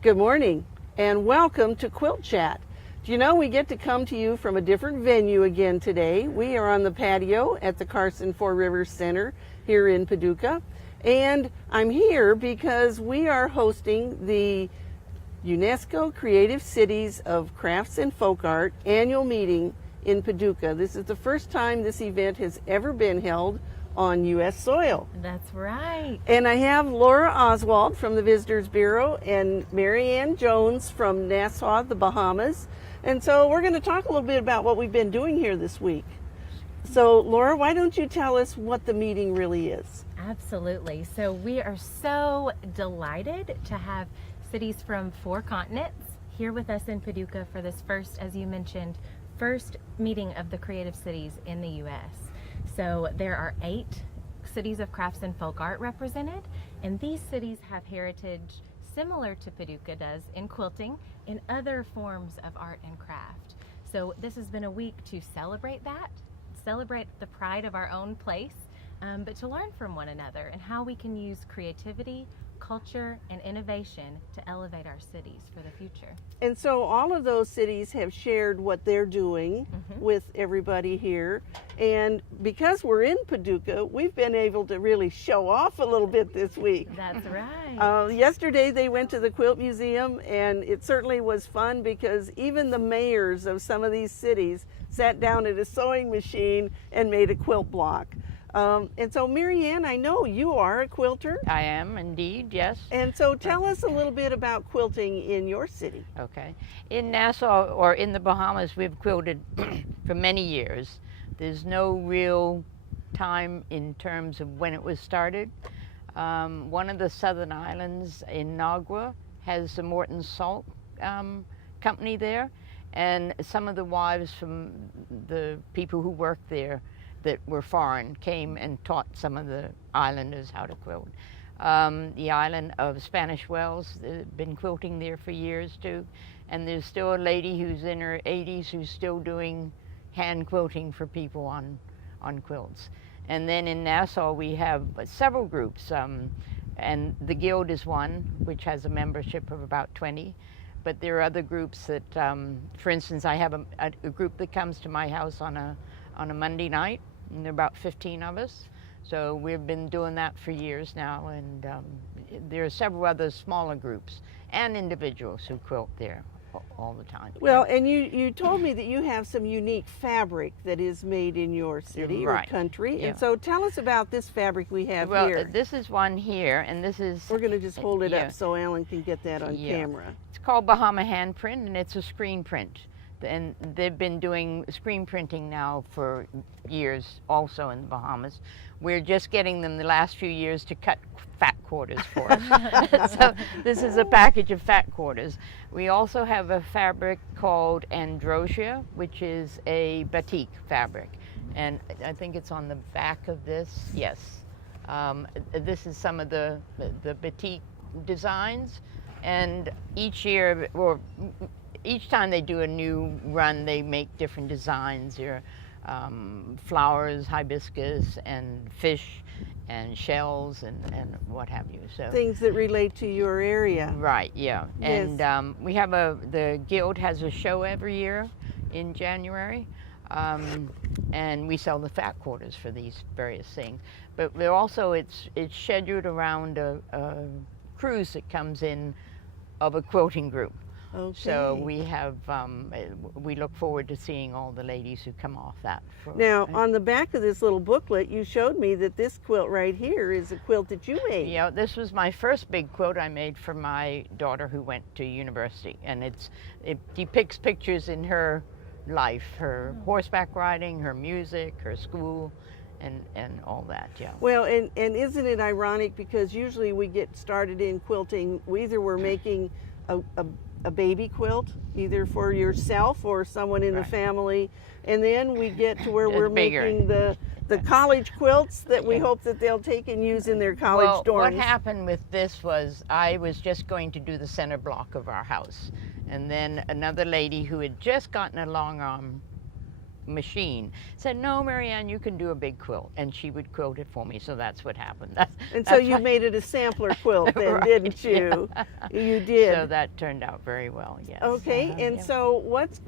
Good morning and welcome to QuiltChat. Do you know we get to come to you from a different venue again today? We are on the patio at the Carson Four Rivers Center here in Paducah. And I'm here because we are hosting the UNESCO Creative Cities of Crafts and Folk Art annual meeting in Paducah. This is the first time this event has ever been held on U.S. soil. That's right. And I have Laura Oswald from the Visitors Bureau and Marianne Jones from Nassau, the Bahamas. And so we're going to talk a little bit about what we've been doing here this week. So Laura, why don't you tell us what the meeting really is? Absolutely. So we are so delighted to have cities from 4 continents here with us in Paducah for this first, as you mentioned, first meeting of the creative cities in the U.S. So there are 8 cities of crafts and folk art represented, and these cities have heritage similar to Paducah does in quilting and other forms of art and craft. So this has been a week to celebrate that, celebrate the pride of our own place, but to learn from one another and how we can use creativity, culture, and innovation to elevate our cities for the future. And so all of those cities have shared what they're doing with everybody here. And because we're in Paducah, we've been able to really show off a little bit this week. That's right. Yesterday they went to the Quilt Museum, and it certainly was fun because even the mayors of some of these cities sat down at a sewing machine and made a quilt block. And so, Marianne, I know you are a quilter. I am indeed, yes. And so tell us a little bit about quilting in your city. Okay. In Nassau, or in the Bahamas, we've quilted for many years. There's no real time in terms of when it was started. One of the southern islands in Nagua has a Morton Salt company there, and some of the wives from the people who worked there that were foreign came and taught some of the islanders how to quilt. The island of Spanish Wells, been quilting there for years too, and there's still a lady who's in her 80s who's still doing hand quilting for people on quilts. And then in Nassau we have several groups, and the Guild is one which has a membership of about 20. But there are other groups that, for instance, I have a group that comes to my house on a Monday night, and there are about 15 of us. So we've been doing that for years now, and there are several other smaller groups and individuals who quilt there all the time. Well, and you told me that you have some unique fabric that is made in your city or country. Yeah. And so tell us about this fabric we have here. Well, this is one here, and this is... We're going to just hold it up so Alan can get that on camera. It's called Bahama Handprint, and it's a screen print. And they've been doing screen printing now for years also in the Bahamas. We're just getting them the last few years to cut fat quarters for us. So this is a package of fat quarters. We also have a fabric called Androsia, which is a batik fabric. And I think it's on the back of this. Yes. This is some of the batik designs. And each year, or each time they do a new run, they make different designs here. Flowers, hibiscus, and fish, and shells, and what have you. So things that relate to your area. Right, yeah. Yes. And we have the Guild has a show every year in January. And we sell the fat quarters for these various things. But we're also, it's scheduled around a cruise that comes in of a quilting group. Okay. So we have, we look forward to seeing all the ladies who come off that. Now, on the back of this little booklet, you showed me that this quilt right here is a quilt that you made. Yeah, this was my first big quilt I made for my daughter who went to university. And it depicts pictures in her life, her horseback riding, her music, her school, and all that, yeah. Well, and isn't it ironic, because usually we get started in quilting, either we're making a baby quilt, either for yourself or someone in the family, and then we get to where we're making the college quilts that we hope that they'll take and use in their college dorms. What happened with this was I was just going to do the center block of our house, and then another lady who had just gotten a long arm machine. Said, no, Marianne, you can do a big quilt. And she would quilt it for me, so that's what happened. And so you made it a sampler quilt then, Right, didn't you? yeah. You did. So that turned out very well, yes. Okay, and yeah. so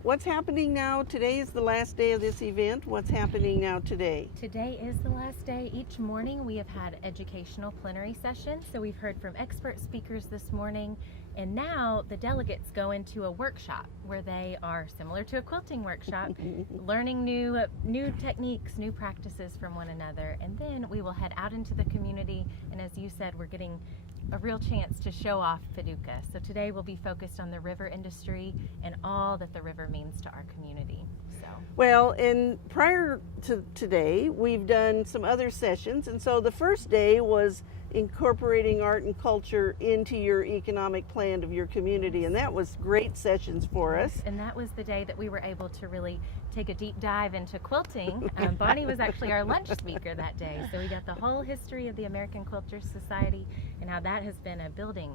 what's happening now? Today is the last day of this event. What's happening now today? Today is the last day. Each morning we have had educational plenary sessions. So we've heard from expert speakers this morning. And now the delegates go into a workshop where they are similar to a quilting workshop, learning new techniques, new practices from one another. And then we will head out into the community. And as you said, we're getting a real chance to show off Paducah. So today we'll be focused on the river industry and all that the river means to our community. So. Well, and prior to today, we've done some other sessions. And so the first day was incorporating art and culture into your economic plan of your community, and that was great sessions for us. And that was the day that we were able to really take a deep dive into quilting. Bonnie was actually our lunch speaker that day, so we got the whole history of the American Quilters Society and how that has been a building,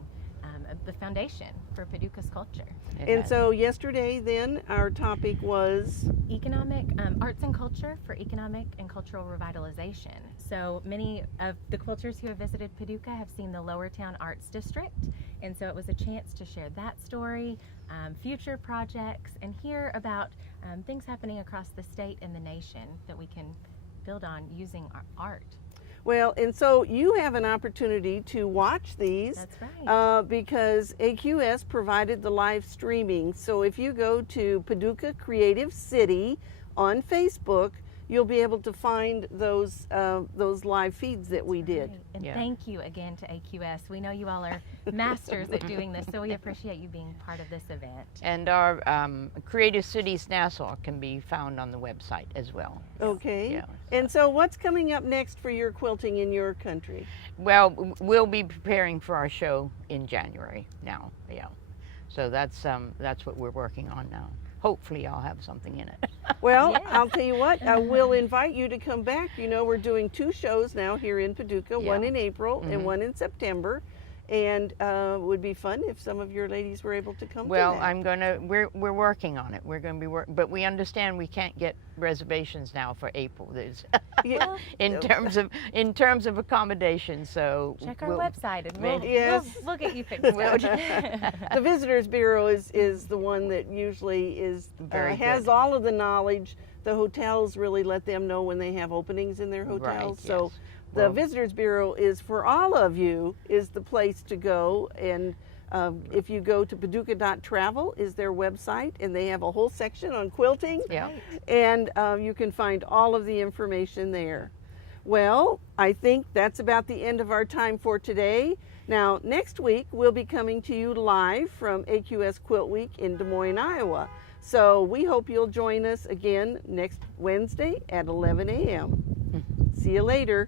the foundation for Paducah's culture. And so yesterday then our topic was economic arts and culture for economic and cultural revitalization. So many of the quilters who have visited Paducah have seen the Lowertown Arts District, and so it was a chance to share that story, future projects, and hear about things happening across the state and the nation that we can build on using art. Well, and so you have an opportunity to watch these. That's right. Because AQS provided the live streaming. So if you go to Paducah Creative City on Facebook, you'll be able to find those live feeds that we did. Right. And Yeah. thank you again to AQS. We know you all are masters at doing this, so we appreciate you being part of this event. And our Creative Cities Nassau can be found on the website as well. Okay. Yeah. And so what's coming up next for your quilting in your country? Well, we'll be preparing for our show in January now. Yeah. So that's what we're working on now. Hopefully I'll have something in it. Well, Yeah. I'll tell you what, we'll invite you to come back. You know, we're doing 2 shows now here in Paducah, one Yeah. in April and Mhm. one in September. And it would be fun if some of your ladies were able to come Well, to that. we're working on it. We're going to be but we understand we can't get reservations now for April. There's Yeah. in terms of accommodation. So Check our we'll- website and Yes. we'll get you fixed. The Visitors Bureau is the one that usually is Very has good. all of the knowledge. The hotels really let them know when they have openings in their hotels. Right, So yes. the Well- Visitors Bureau is for all of you is the place to go. And if you go to paducah.travel is their website, and they have a whole section on quilting. Yeah. And you can find all of the information there. Well, I think that's about the end of our time for today. Now, next week, we'll be coming to you live from AQS Quilt Week in Des Moines, Iowa. So we hope you'll join us again next Wednesday at 11 a.m. See you later.